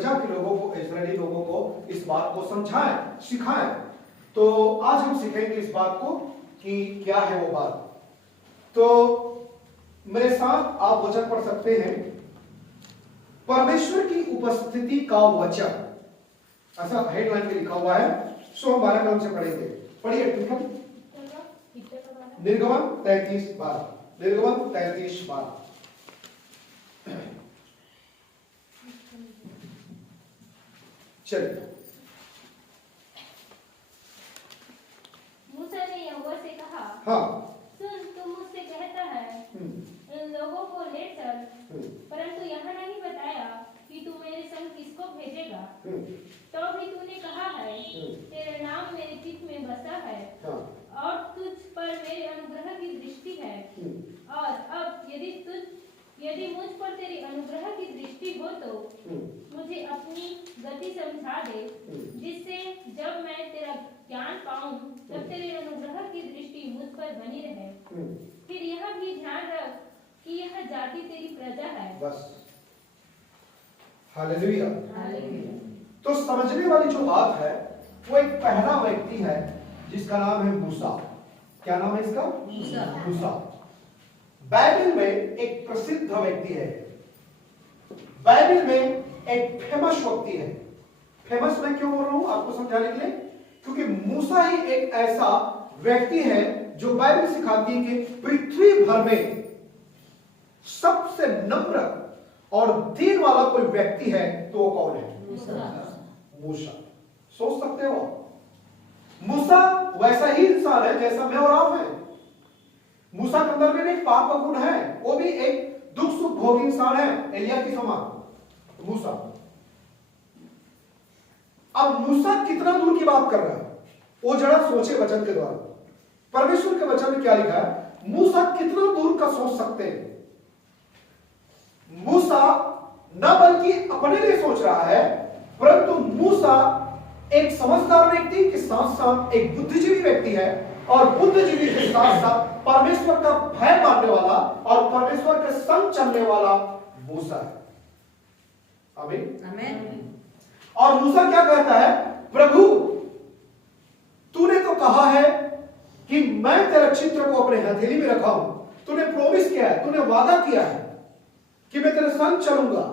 प्रजा के लोगों को, इस्राएली लोगों को इस बात को समझाएं, सिखाएं। तो आज हम सीखेंगे इस बात को कि क्या है वो बात। तो मेरे साथ आप वचन पढ़ सकते हैं, परमेश्वर की उपस्थिति का वचन, ऐसा हेडलाइन पे लिखा हुआ है। सो हम 12 कलम से पढ़ेंगे। पढ़िए निर्गमन 33:12, निर्गमन 33:12। चलिए। मूसा ने यहोवा से कहा, हाँ, सुन, तू मुझसे कहता है इन लोगों को ले चल, परंतु यहाँ नहीं बताया कि तू मेरे संग किसको भेजेगा। तो भी तूने कहा है, तेरा नाम मेरे चित्त में बसा है, और तुझ पर मेरे अनुग्रह की दृष्टि है। और अब यदि मुझ पर तेरी अनुग्रह की दृष्टि हो तो मुझे अपनी गति समझा दे, जिससे जब मैं तेरा ज्ञान पाऊं तब तेरे अनुग्रह की दृष्टि मुझ पर बनी रहे। फिर यह भी ध्यान रख कि यह जाति तेरी प्रजा है। बस। हालेलुया। तो समझने वाली जो बात है वो एक पहला व्यक्ति है जिसका नाम है मूसा। क्या नाम है इसका? मूसा। बाइबल में एक प्रसिद्ध व्यक्ति है, बाइबल में एक फेमस व्यक्ति है। फेमस मैं क्यों बोल रहा हूं आपको समझाने के लिए, क्योंकि मूसा ही एक ऐसा व्यक्ति है जो बाइबल सिखाती है कि पृथ्वी भर में सबसे नम्र और दीन वाला कोई व्यक्ति है तो वो कौन है? मूसा। सोच सकते हो, मूसा वैसा ही इंसान है जैसा मैं और आप हैं। मूसा के अंदर में एक पाप का गुण है, वो भी एक दुख सुख भोगी इंसान है, एलिया की समान मूसा। अब मूसा कितना दूर की बात कर रहा है वो जरा सोचे वचन के द्वारा। परमेश्वर के वचन में क्या लिखा है? मूसा कितना दूर का सोच सकते हैं। मूसा न बल्कि अपने लिए सोच रहा है, परंतु मूसा एक समझदार व्यक्ति के साथ साथ एक बुद्धिजीवी व्यक्ति है, और बुद्धिजीवी के साथ साथ परमेश्वर का भय मानने वाला और परमेश्वर के संग चलने वाला मूसा है। आमीन। और मूसा क्या कहता है? प्रभु, तूने तो कहा है कि मैं तेरा चित्र को अपने हथेली में रखा हूं। तूने प्रोमिस किया है, तूने वादा किया है कि मैं तेरे संग चलूंगा,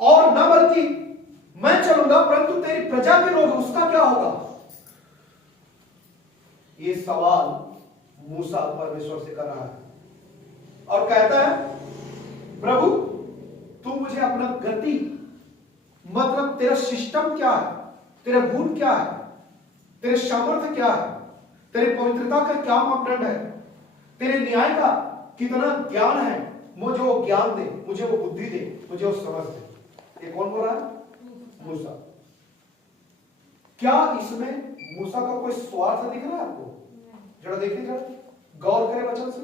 और न बल्कि मैं चलूंगा परंतु तेरी प्रजा के लोग, उसका क्या होगा? ये सवाल मूसा परमेश्वर से कर रहा है और कहता है, प्रभु तू मुझे अपना गति, मतलब तेरा सिस्टम क्या है, तेरा गुण क्या है, तेरे सामर्थ्य क्या है, तेरे पवित्रता का क्या मापदंड है, तेरे न्याय का कितना ज्ञान है, मुझे वो ज्ञान दे, मुझे वो बुद्धि दे, मुझे वो समझ दे। ये कौन बोल रहा है? मूसा। क्या इसमें मूसा का कोई स्वार्थ दिख रहा है आपको? जरा देखिए, जरा गौर करें वचन से।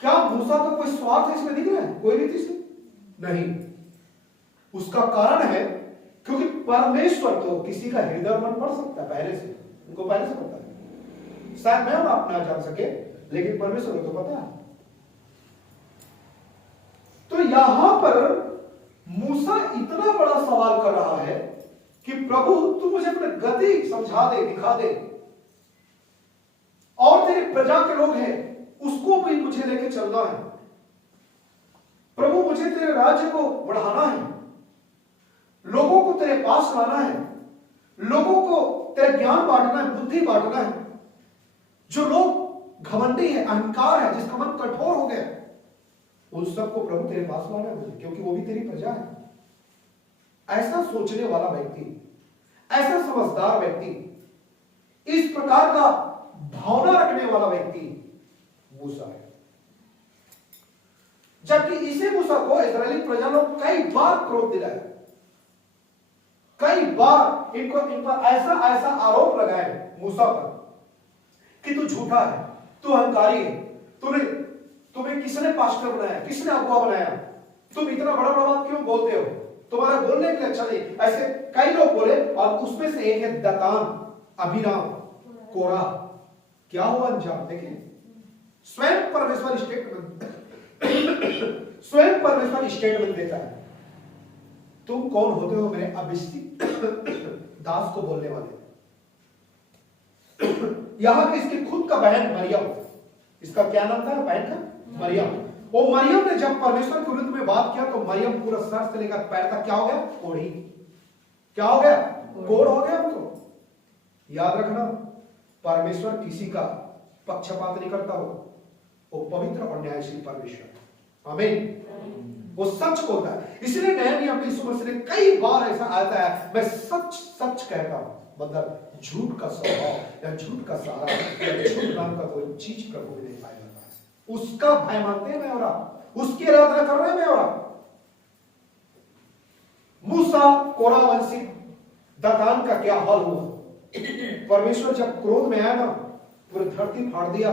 क्या मूसा का कोई स्वार्थ इसमें दिख रहा है? कोई रीति से नहीं। उसका कारण है क्योंकि परमेश्वर तो किसी का हृदय मन पढ़ सकता है पहले से, उनको पहले से पता है। शायद मैं और आप ना जान सके, लेकिन परमेश्वर को तो पता है। तो यहां पर मूसा इतना बड़ा सवाल कर रहा है कि प्रभु तू मुझे अपनी गति समझा दे, दिखा दे, और तेरे प्रजा के लोग हैं उसको भी मुझे लेके चलना है। प्रभु मुझे तेरे राज्य को बढ़ाना है, लोगों को तेरे पास लाना है, लोगों को तेरा ज्ञान बांटना है, बुद्धि बांटना है। जो लोग घमंडी है, अहंकार है, जिसका मन कठोर हो गया, उन सबको प्रभु तेरे पास लाना है मुझे, क्योंकि वो भी तेरी प्रजा है। ऐसा सोचने वाला व्यक्ति, ऐसा समझदार व्यक्ति, इस प्रकार का भावना रखने वाला व्यक्ति मूसा है। जबकि इसी मूसा को इस्राएली प्रजा लोग कई बार क्रोध दिलाया, कई बार इन पर ऐसा आरोप लगाए मूसा पर कि तू झूठा है, तू अहंकारी है, तुम्हें किसने पास्टर बनाया, किसने अगुआ बनाया, तुम इतना बड़ा बड़ा बात क्यों बोलते हो, तुम्हारा बोलने के लिए अच्छा नहीं। ऐसे कई लोग बोले, और उसमें से एक है दतान, अभिराम, कोरा। क्या हुआ अंजाम देखें। स्वयं परमेश्वर स्टेटमेंट देता है तुम कौन होते हो मेरे अभिषिक्त दास को बोलने वाले? यहां के इसकी खुद का बहन मरियम, इसका क्या नाम था बहन का? मरियम। वो मरियम ने जब परमेश्वर के विरुद्ध में बात किया तो मरियम पूरा सर से लेकर पैर तक क्या हो गया? कोढ़ी। क्या हो गया? कोढ़ हो गया उनको। याद रखना, परमेश्वर किसी का पक्षपात नहीं करता हो, वो पवित्र और न्यायशील परमेश्वर। आमीन। वो सच बोलता है। इसलिए नए नियम में यीशु मसीह ने कई बार ऐसा आता है, मैं सच सच कहता हूं, मतलब झूठ का स्वभाव या झूठ का सहारा या झूठ नाम का कोई चीज प्रभु में नहीं पाया जाता है। उसका भय मानते हैं मैं और आप, उसकी आराधना कर रहे हैं मैं और आप। मूसा कोरावंशी दातान का क्या हाल हुआ? परमेश्वर जब क्रोध में आया ना, पूरी धरती फाड़ दिया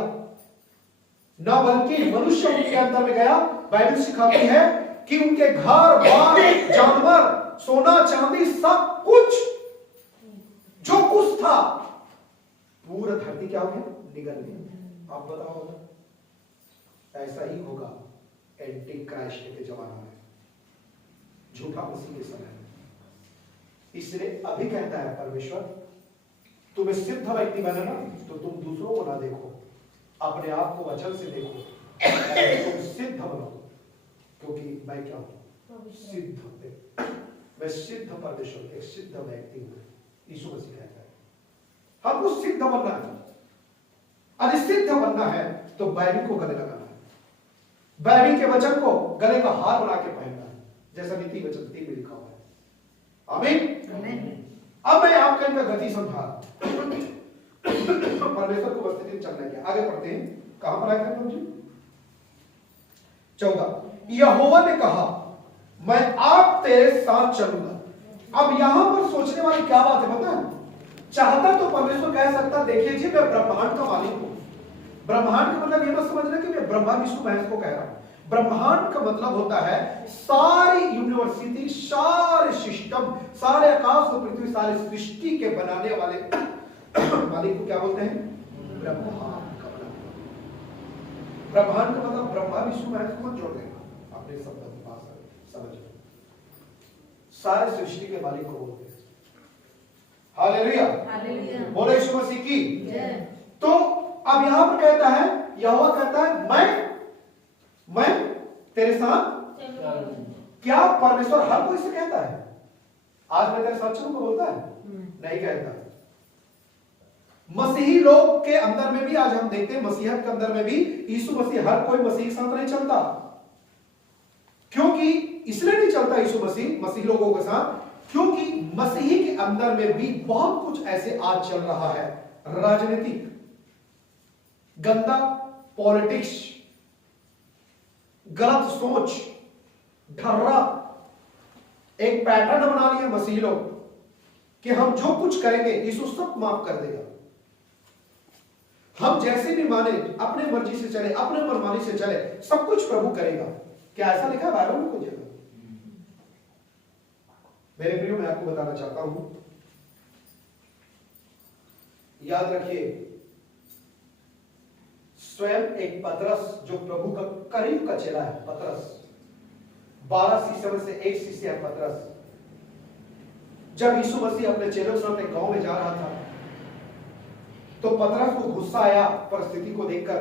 ना, बल्कि मनुष्य उनके अंदर में गया। बाइबल सिखाती है कि उनके घर बार जानवर सोना चांदी सब कुछ जो कुछ था पूरा धरती क्या हो गया? निगल गया। आप बताओ, ऐसा ही होगा एंटी क्राइस्ट के जमाना में, झूठा मसीह के समय में। इसलिए अभी कहता है परमेश्वर, तुम्हें सिद्ध व्यक्ति बनना तो तुम दूसरों को ना देखो, अपने आप को वचन से देखो, तुम सिद्ध बनो, क्योंकि मैं क्या हूं? सिद्ध। मैं सिद्ध परमेश्वर, एक सिद्ध व्यक्ति हूं। यीशु मसीह कहता है हमको सिद्ध बनना है। यदि सिद्ध बनना है तो बाइबिल को गले लगाना है, बाइबिल के वचन को गले का हार बना के पहनना है, जैसा नीति वचन 3 में लिखा हुआ है। आमीन। अब मैं आपका इनका गति समझा परमेश्वर को उपस्थिति में चलना है। आगे पढ़ते हैं, कहां पर आए थे हम जी? 14। यहोवा ने कहा मैं आप तेरे साथ चलूंगा। अब यहां पर सोचने वाली क्या बात है पता है? चाहता तो परमेश्वर कह सकता, देखिए जी मैं ब्रह्मांड का मालिक हूं। ब्रह्मांड का मतलब ये मत समझना कि मैं ब्रह्मा विष्णु महेश को कह रहा हूं। ब्रह्मांड का मतलब होता है सारी यूनिवर्सिटी, सारे सिस्टम, सारे आकाश और पृथ्वी, सारी सृष्टि के बनाने वाले मालिक को क्या बोलते हैं? ब्रह्मांड का मतलब। ब्रह्मांड का मतलब ब्रह्मा विष्णु महेश को मत जोड़ देना, अपने शब्द की भाषा समझ लो। सारे सृष्टि के मालिक को बोलते हैं। हालेलुया, हालेलुया, बोले यीशु मसीह की। तो अब यहां पर कहता है, यहोवा कहता है मैं तेरे साथ। क्या परमेश्वर हर कोई से कहता है आज मैं तेरे साथ चलूंगा? बोलता है? नहीं कहता। मसीही लोग के अंदर में भी आज हम देखते हैं, मसीहत के अंदर में भी यीशु मसीह हर कोई मसीह के साथ नहीं चलता। क्योंकि इसलिए नहीं चलता यीशु मसीह मसीह लोगों के साथ, क्योंकि मसीही के अंदर में भी बहुत कुछ ऐसे आज चल रहा है, राजनीतिक, गंदा पॉलिटिक्स, गलत सोच, ढर्रा, एक पैटर्न बना लिया मसीही लोग कि हम जो कुछ करेंगे यीशु सब माफ कर देगा। हम जैसे भी माने, अपने मर्जी से चले, अपने मनमानी से चले, सब कुछ प्रभु करेगा। क्या ऐसा लिखा है बाइबल में कोई जगह? मेरे प्रियो, मैं आपको बताना चाहता हूं, याद रखिए, स्वयं एक पतरस जो प्रभु का करीब का चेला है, पतरस 12 शिष्यों में से एक शिष्य है पतरस। जब यीशु मसीह अपने चेलों के साथ एक गांव में जा रहा था तो पतरस को गुस्सा आया परिस्थिति को देखकर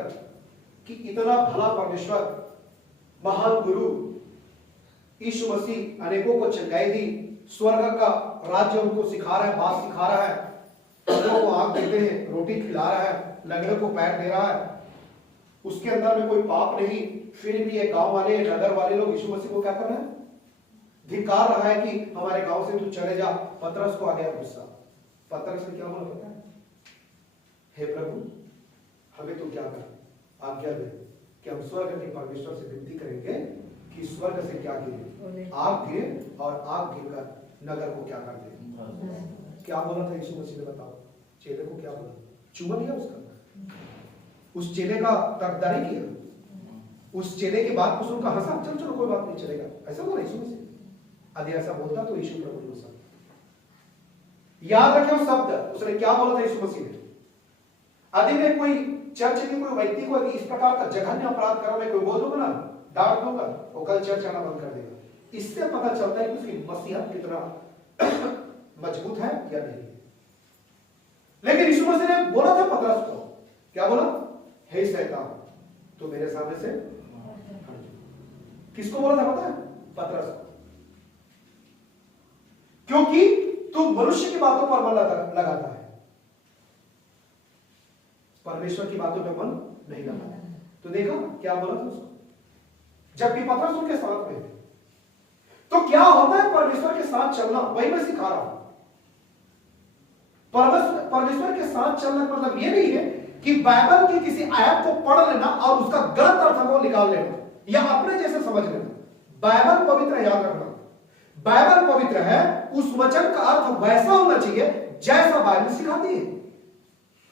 कि इतना भला परमेश्वर, महान गुरु यीशु मसीह अनेकों को चंगाई दी, स्वर्ग का राज्य उनको सिखा रहा है, बात सिखा रहा है, लोगों को आंख देते हैं, रोटी खिला रहा है, लंगड़े को पैर दे रहा है, उसके अंदर में कोई पाप नहीं, फिर भी ये गांव वाले, नगर वाले लोग यीशु मसीह को क्या कर रहे हैं? धिक्कार रहा है कि हमारे गांव से तू चले जा। पतरस को आ गया गुस्सा। पतरस ने क्या बोला पता है? हे प्रभु, हमें तो क्या कर, आज्ञा दे कि हम स्वर्ग के परमेश्वर से विनती करेंगे कि स्वर्ग से क्या गिरे, आग गिरे, और आग गिरकर नगर को क्या कर दे। क्या बोला था यीशु मसीह ने? बताओ, चेले को क्या बोला? चुमा लिया उसका, उस चेले का तरफदारी किया, उस चेले की बात को सुनकर हंसा, चल चलो कोई बात नहीं, चलेगा, ऐसा बोला यीशु मसीह? यदि ऐसा बोलता तो यीशु प्रभु ने गुस्सा। याद रखिए उस शब्द, उसने क्या बोला था यीशु मसीह ने? यदि मैं कोई चर्च के कोई व्यक्ति को इस प्रकार का जघन्य अपराध करो, मैं कोई बोल दूंगा ना, डांट दूंगा, वो कल चर्च आना बंद कर देगा। इससे पता चलता है कि उसकी मसीहत कितना मजबूत है या नहीं। लेकिन यीशु मसीह ने बोला था पतरस को, क्या बोला? हे शैतान, तो मेरे सामने से हट जा। किसको बोला था पता है? पतरस को। क्योंकि तू मनुष्य की बातों पर मन लगाता है, परमेश्वर की बातों पर मन नहीं लगाता। तो देखा क्या बोला था उसको, जबकि पतरस उनके साथ में थे। तो क्या होता है परमेश्वर के साथ चलना, वही मैं सिखा रहा हूं। परमेश्वर के साथ चलना का मतलब ये नहीं है कि बाइबल की किसी आयत को पढ़ लेना और उसका गलत अर्थ को निकाल लेना या अपने जैसे समझ लेना। बाइबल पवित्र है, याद रखना, बाइबल पवित्र है। उस वचन का अर्थ वैसा होना चाहिए जैसा बाइबल सिखाती है।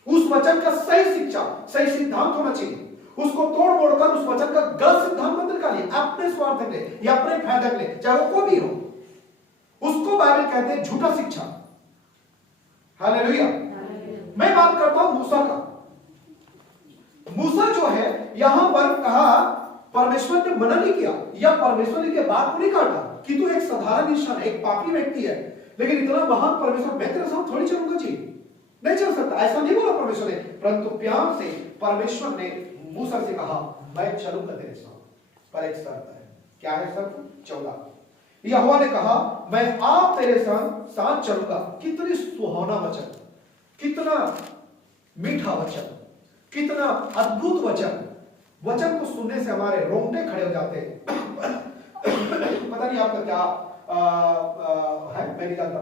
उस वचन का सही शिक्षा, सही सिद्धांत होना चाहिए। उसको तोड़ मोड़कर उस वचन का गलत सिद्धांत मत निकालिए अपने स्वार्थ के लिए या अपने फायदे के लिए, चाहे वो कोई भी हो। उसको बाइबल कहते हैं झूठा शिक्षा। हालेलुया। मैं बात करता हूं मूसा का। मूसा जो है यहां पर कहा, परमेश्वर ने मना नहीं किया या परमेश्वर ने बात को नहीं काटा कि तू एक साधारण इंसान, एक पापी व्यक्ति है, लेकिन इतना महान परमेश्वर, मैं तेरे साथ थोड़ी चलूंगा जी, नहीं चल सकता, ऐसा नहीं बोला परमेश्वर ने। परंतु प्यार से परमेश्वर ने मूसा से कहा, मैं चलूंगा तेरे साथ, पर एक शर्त है। क्या है शर्त? 14। यहोवा ने कहा, मैं आप तेरे साथ चलूंगा। कितनी सुहावना वचन, कितना मीठा वचन, कितना अद्भुत वचन। वचन को सुनने से हमारे रोंगटे खड़े हो जाते हैं। पता नहीं आपका क्या है, मैं नहीं जानता।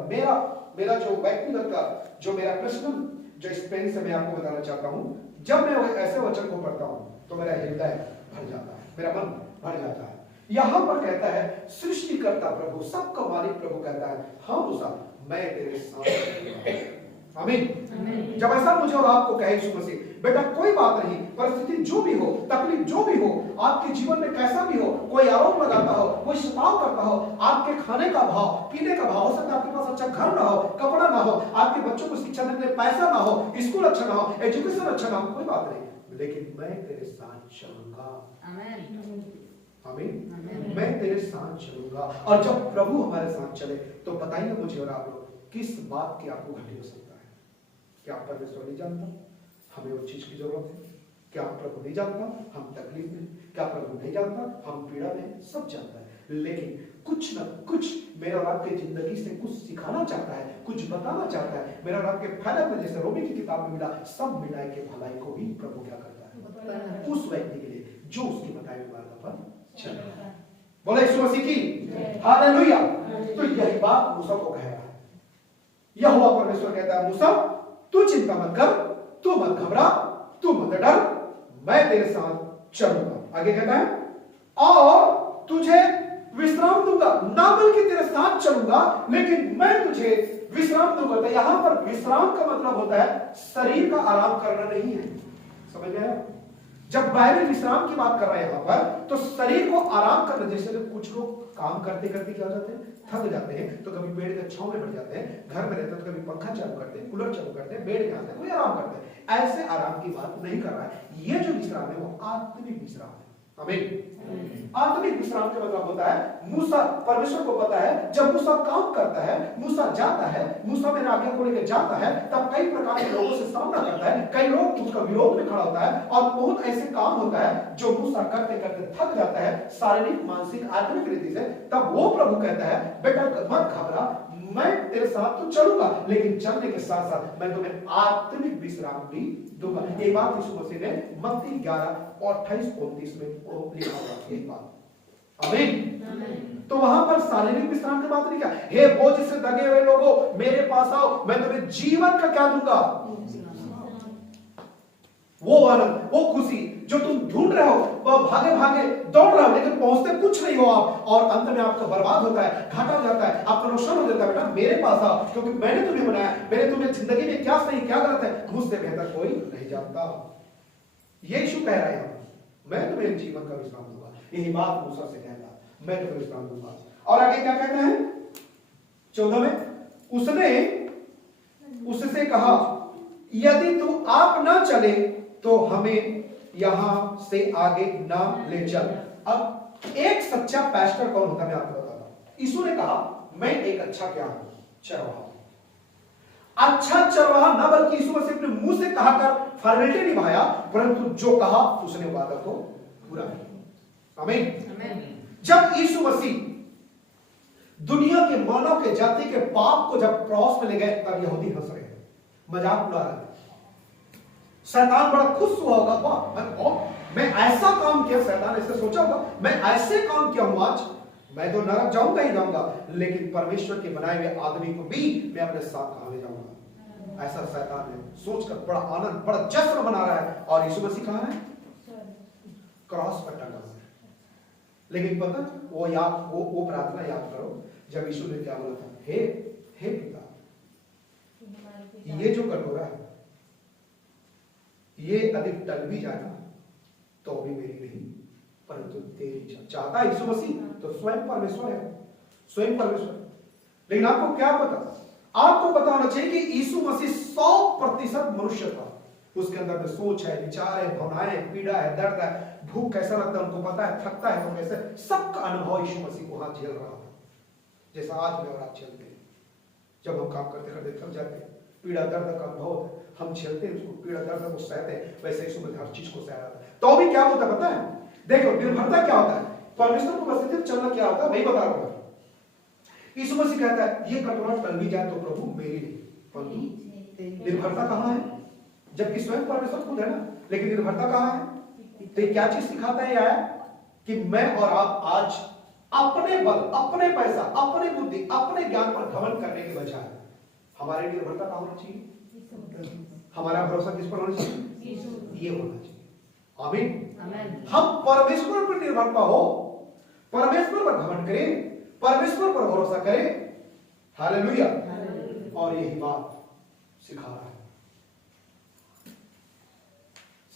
मेरा जो व्यक्तिगत का जो मेरा पर्सनल जो एक्सपीरियंस है, मैं आपको बताना चाहता हूं। जब मैं ऐसे वचन को पढ़ता हूं तो मेरा हृदय भर जाता है, मेरा मन भर जाता है। यहां पर कहता है सृष्टिकर्ता प्रभु, सबका मालिक प्रभू कहता है, हाँ मूसा, मैं तेरे साथ। आमीन। जब ऐसा मुझे और आपको कहे यीशु मसीह, बेटा कोई बात नहीं, परिस्थिति जो भी हो, तकलीफ जो भी हो, आपके जीवन में कैसा भी हो, कोई आरोप लगाता हो, कोई सताव करता हो, आपके खाने का भाव, पीने का भाव, हो सकता है आपके पास अच्छा घर ना हो, कपड़ा ना हो, आपके बच्चों को शिक्षा देने के लिए पैसा ना हो, स्कूल अच्छा ना हो, एजुकेशन अच्छा ना हो, कोई बात नहीं, लेकिन मैं तेरे साथ चलूंगा। आमीन। मैं तेरे साथ चलूंगा। और जब प्रभु हमारे साथ चले तो बताइए मुझे और आप लोग, किस बात की आपको घटी हो सकता है? क्या परमेश्वर नहीं जानता हमें उस चीज की जरूरत है? क्या प्रभु नहीं जानता हम तकलीफ में? क्या प्रभु नहीं जानता हम पीड़ा में? सब जानता है, लेकिन कुछ न कुछ मेरा और आपकी जिंदगी से कुछ सिखाना चाहता है, कुछ बताना चाहता है। मेरा और आपके फायदा में, जैसे रोमी की किताब में मिला, सब मिलाए के भलाई को भी प्रभु क्या करता है? उस व्यक्ति के लिए जो उसकी बताए हुए मार्ग पर चल रहा है। बोले यीशु मसीह की हालेलुया। तो यही बात मूसा को कह रहा है। यहोवा परमेश्वर कहता है, मूसा तू चिंता मत कर, तू मत घबरा, तू मत डर, मैं तेरे साथ चलूंगा। आगे कहता है, और तुझे विश्राम दूंगा, ना बल्कि तेरे साथ चलूंगा, लेकिन मैं तुझे विश्राम दूंगा। तो यहां पर विश्राम का मतलब होता है शरीर का आराम करना नहीं है। समझ में आया? जब बाइबल विश्राम की बात कर रहा है यहां पर, तो शरीर को आराम करना। जैसे कुछ लोग काम करते करते क्या हो जाते हैं, थक जाते हैं, तो कभी पेड़ के छांव में बैठ जाते हैं, घर में रहते हैं तो कभी पंखा चालू करते हैं, कूलर चालू करते हैं, बेड में आते हैं, कोई आराम करते हैं। ऐसे आराम की बात नहीं कर रहा है। ये जो विश्राम है वो आत्मिक विश्राम है। आमीन। आत्मिक विश्राम का मतलब होता है, मूसा, परमेश्वर को पता है जब मूसा काम करता है, मूसा जाता है, मूसा मेरे आज्ञा को लेकर जाता है, तब कई प्रकार के लोगों से सामना करता है, कई लोग उसका विरोध में खड़ा होता है, और बहुत ऐसे काम होता है जो मूसा करते करते थक जाता है, शारीरिक, मानसिक, आत्मिक रीति से। तब वो प्रभु कहता है, बेटा मत घबरा, मैं तेरे साथ तो चलूंगा, लेकिन चलने के साथ साथ मैं तुम्हें आत्मिक विश्राम भी दूंगा। ये बात यीशु मसीह ने मत्ती 11:28-29 में लिखा हुआ है। एक बात, आमीन। तो वहां पर शारीरिक विश्राम की बात नहीं किया। हे बोझ से दगे हुए लोगों, मेरे पास आओ, मैं तुम्हें जीवन का क्या दूंगा? वो आनंद, वो खुशी जो तुम ढूंढ रहे हो, वो भागे भागे दौड़ रहे हो, लेकिन पहुंचते कुछ नहीं हो आप, और अंत में आपका बर्बाद होता है, घाटा हो जाता है, आपका नुकसान हो जाता है। बेटा मेरे पास आओ, क्योंकि मैंने तुम्हें बनाया, मैंने तुम्हें जिंदगी में क्या सही क्या गलत है मुझसे बेहतर कोई नहीं जानता। ये यीशु कह रहा है, मैं तुम्हें जीवन का विश्राम दूंगा। यही बात मूसा से कहता, मैं तुम्हें विश्राम दूंगा। और आगे क्या कहते हैं 14 में, उसने उससे कहा, यदि तू आप ना चले तो हमें यहां से आगे ना ले चल। अब एक सच्चा पैस्टर कौन होता है मैं आपको बताता हूं। यीशु ने कहा मैं एक अच्छा क्या हूं, चरवाहा। अच्छा चरवाहा न बल्कि यीशु मसीह अपने मुंह से कहा कर फॉर्मेलिटी निभाया, परंतु जो कहा उसने वादा को पूरा किया। आमीन। जब यीशु मसीह दुनिया के मानव के जाति के पाप को जब क्रॉस में ले गए, तब यहूदी हंस रहे हैं, मजाक उड़ा रहे थे। शैतान बड़ा खुश हुआ होगा, वाह मैं ऐसा काम किया, शैतान ऐसे सोचा होगा मैं ऐसे काम किया हूं आज, मैं तो नरक जाऊंगा ही जाऊंगा, लेकिन परमेश्वर के बनाए हुए आदमी को भी मैं अपने साथ कहां ले जाऊंगा। ऐसा शैतान है सोचकर बड़ा आनंद, बड़ा जश्न मना रहा है। और यीशु मसीह कहां है? क्रॉस पर टंगा है। लेकिन पता वो प्रार्थना याद करो जब यीशु ने क्या बोला था, हे पिता, ये जो कटोरा है ये अधिक टल भी जाए तो भी मेरी नहीं परंतु तेरी चाहता है। यीशु मसीह तो स्वयं परमेश्वर है, स्वयं परमेश्वर। लेकिन आपको क्या पता, आपको पता होना चाहिए कि यीशु मसीह 100% मनुष्य था। उसके अंदर में सोच है, विचार है, भावनाएं, पीड़ा है, दर्द है, भूख कैसा लगता है उनको पता है, थकता है तो कैसे, सबका अनुभव यीशु मसीह वहां झेल रहा था, जैसा आज में और आज झेलते हैं। जब हम काम करते करते थक जाते हैं, पीड़ा दर्द का अनुभव हम झेलते हैं, उसको पीड़ा दर्द को सहते हैं, वैसे यीशु मसीह हर चीज को सह रहा था। तो भी क्या होता पता है, देखो निर्भरता क्या होता है, परमेश्वर को वसीयत चलना क्या होता है, वही बता रहा हूं। यीशु मसीह कहता है ये कटोरा टल भी जाए तो प्रभु मेरी नहीं परंतु। निर्भरता कहां है? जबकि स्वयं परमेश्वर खुद है ना, लेकिन निर्भरता कहां है? तो क्या चीज सिखाता है यह कि मैं और आप आज अपने बल, अपने पैसा, अपने बुद्धि, अपने ज्ञान पर घमंड करने के बजाय हमारी निर्भरता कहां होनी चाहिए? हमारा भरोसा किस पर होना चाहिए? ये होना चाहिए। आमीन। हम परमेश्वर पर निर्भरता हो, परमेश्वर पर घमंड करें, परमेश्वर पर भरोसा करें। हालेलुया। और यही बात सिखा रहा है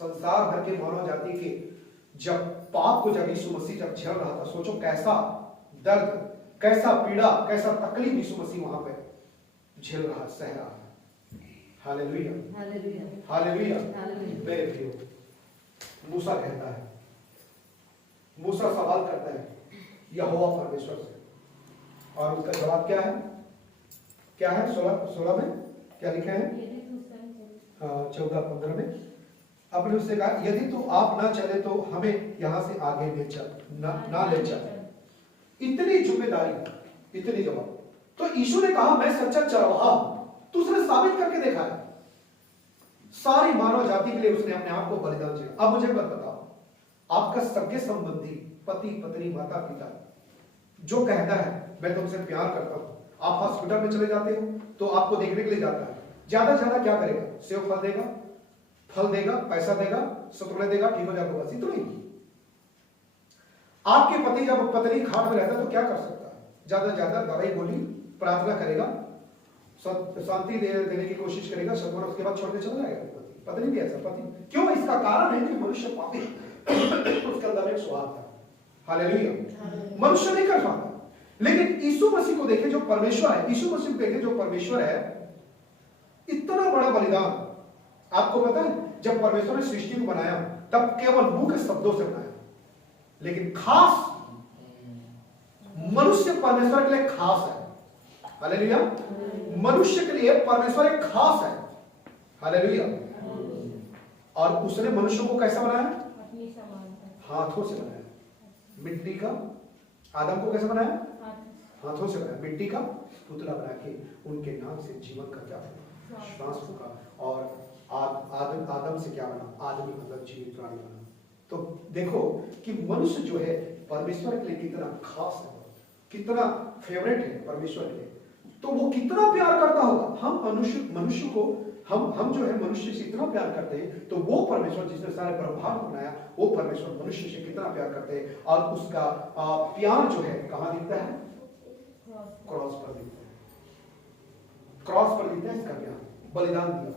संसार भर के मानव जाति के। जब पाप को जब यीशु मसीह जब झेल रहा था, सोचो कैसा दर्द, कैसा पीड़ा, कैसा तकलीफ यीशु मसीह वहां पे झेल रहा, सह रहा है। Hallelujah, hallelujah. मेरे प्रियो, मूसा कहता है, मूसा सवाल करता है यहोवा परमेश्वर से, और उसका जवाब क्या है? क्या है? 16 में क्या लिखा है? 14-15 में आपने उससे कहा यदि तो आप ना चले तो हमें यहां से आगे ले चल, ना ले चल। इतनी जिम्मेदारी, इतनी जवाब। तो यीशु ने कहा मैं सच्चा चरवाहा हूं, तो उसने साबित करके देखा है। सारी मानव जाति के लिए उसने अपने आप को बलिदान दिया। अब मुझे मत बताओ, आपका सगे संबंधी, पति पत्नी, माता पिता जो कहता है मैं तुमसे प्यार करता हूं, आप हॉस्पिटल में चले जाते हो तो आपको देखने के लिए जाता है, ज्यादा से ज्यादा क्या करेगा? सेव फल देगा, पैसा देगा, सतुले देगा, ठीक हो जाएगा, बस इतना ही। आपके पति जब पत्नी खाट में रहता है तो क्या कर सकता है? ज्यादा ज्यादा दवाई गोली, प्रार्थना करेगा, शांति देने की कोशिश करेगा, सतुरा, उसके बाद छोड़ के चला जाएगा। पत्नी भी ऐसा, पति क्यों? इसका कारण है कि मनुष्य पापी, उसके अंदर एक स्वार्थ था। हालेलुया। मनुष्य नहीं कर पाता। लेकिन यीशु मसीह को देखे जो परमेश्वर है, यीशु मसीह को देखे जो परमेश्वर है, इतना बड़ा बलिदान। आपको पता है जब परमेश्वर ने सृष्टि को बनाया तब केवल मुंह के शब्दों से बनाया, लेकिन खास मनुष्य परमेश्वर के लिए खास है। हालेलुया। मनुष्य के लिए परमेश्वर एक खास है। हालेलुया। और उसने मनुष्य को कैसा बनाया? अपनी समानता, हाथों से बनाया। मिट्टी का, आदम को कैसे बनाया? हाथों से बनाया। मिट्टी का पुतला बना के उनके नाम से जीवन का क्या श्वास फूका, और आदम से क्या बना? आदमी, मतलब जीवित प्राणी बना। तो देखो कि मनुष्य जो है परमेश्वर के लिए कितना खास है, कितना फेवरेट है परमेश्वर के लिए। तो वो कितना प्यार करता होगा। हम मनुष्य को हम जो है मनुष्य से इतना प्यार करते हैं, तो वो परमेश्वर जिसने सारे ब्रह्मांड को बनाया, वो परमेश्वर मनुष्य से कितना प्यार करते हैं। और उसका प्यार जो है कहां दिखता है? क्रॉस पर दिखता है। क्रॉस पर दिखता है इसका प्यार, बलिदान दिया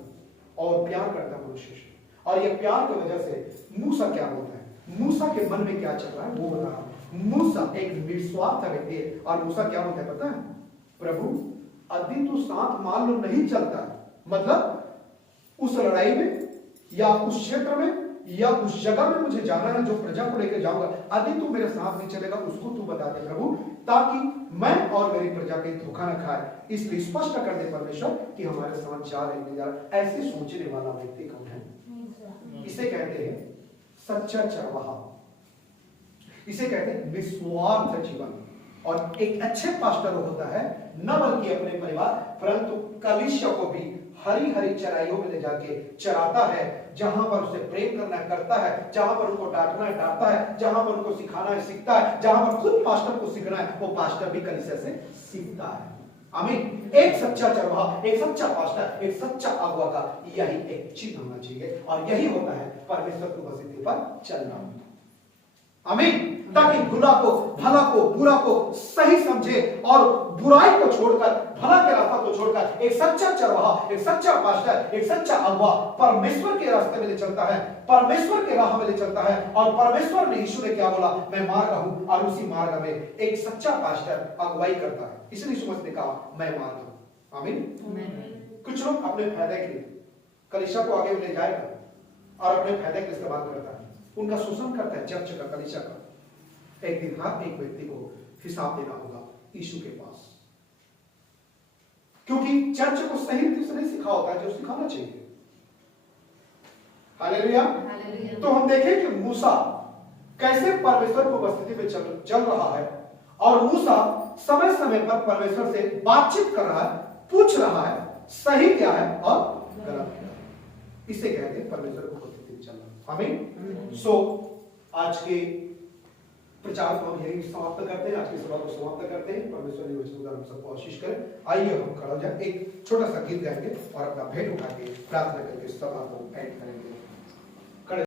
और प्यार करता है मनुष्य से। और ये प्यार की वजह से मूसा क्या होता है, मूसा के मन में क्या चल रहा है वो बता रहा हूं। मूसा एक निस्वार्थ व्यक्ति है, और मूसा क्या होता है पता है? प्रभु यदि तू साथ मान लो नहीं चलता, मतलब उस लड़ाई में या उस क्षेत्र में या उस जगह में मुझे जाना है जो प्रजा को लेकर जाऊंगा, यदि तू मेरे साथ नहीं चलेगा उसको तू बता दे प्रभु, ताकि मैं और मेरी प्रजा कहीं धोखा न खाए। इसलिए स्पष्ट कर दे परमेश्वर कि हमारे साथ जा रहे नहीं जा रहे। ऐसे सोचने वाला व्यक्ति कौन है? इसे कहते हैं सच्चा चरवाहा, इसे कहते हैं निस्वार्थ जीवन। और एक अच्छे पास्टर होता है न बल्कि अपने परिवार परंतु कलीसिया को भी हरी हरी चराइयों में ले जाके चराता है, जहां पर उसे प्रेम करना करता है, जहां पर उनको डांटना है डांटता है, जहां पर उनको सिखाना है सीखता है, जहां पर खुद पास्टर को सीखना है वो पास्टर भी कलीसिया से सीखता है। आमीन। एक सच्चा चरवाहा, एक सच्चा पास्टर, एक सच्चा अगुवा का यही एक चिन्ह होना चाहिए और यही होता है परमेश्वर की उपस्थिति पर चलना। आमीन। ताकि भला को बुरा को सही समझे और बुराई को छोड़कर भला के रास्ता को छोड़कर एक सच्चा चरवाहा, एक सच्चा पास्टर, एक सच्चा अगुवा परमेश्वर के रास्ते में ले चलता है, परमेश्वर के राह में ले चलता है। और परमेश्वर ने, यीशु ने क्या बोला? मैं मार्ग हूं और उसी मार्ग में एक सच्चा पास्टर अगुवाई करता है। इसलिए यीशु मसीह ने कहा मैं मार्ग हूं। आमीन। कुछ लोग अपने फायदे के लिए कलीसिया को आगे ले जाएगा और अपने फायदे के इस्तेमाल करता है, उनका शोषण करता है चर्च का, कलीसिया का। एक दिन हर एक व्यक्ति को हिसाब देना होगा यीशु के पास, क्योंकि चर्च को सही रीति से नहीं सिखा होता है जो सिखाना चाहिए। हालेलुया। तो हम देखें कि मूसा कैसे परमेश्वर की उपस्थिति में चल रहा है और मूसा समय समय पर परमेश्वर से बातचीत कर रहा है, पूछ रहा है सही क्या है और गलत क्या है। इसे कहते हैं परमेश्वर की उपस्थिति में चलना। आमीन। सो आज के प्रचार को हम यही समाप्त करते हैं, आज की सभा को समाप्त करते हैं। परमेश्वर ने वचन द्वारा हम सबको आशीष करें। आइए हम खड़ा हो जाए, एक छोटा सा गीत गाएंगे और अपना भेंट उठा के प्रार्थना करके सभा को एंड करेंगे।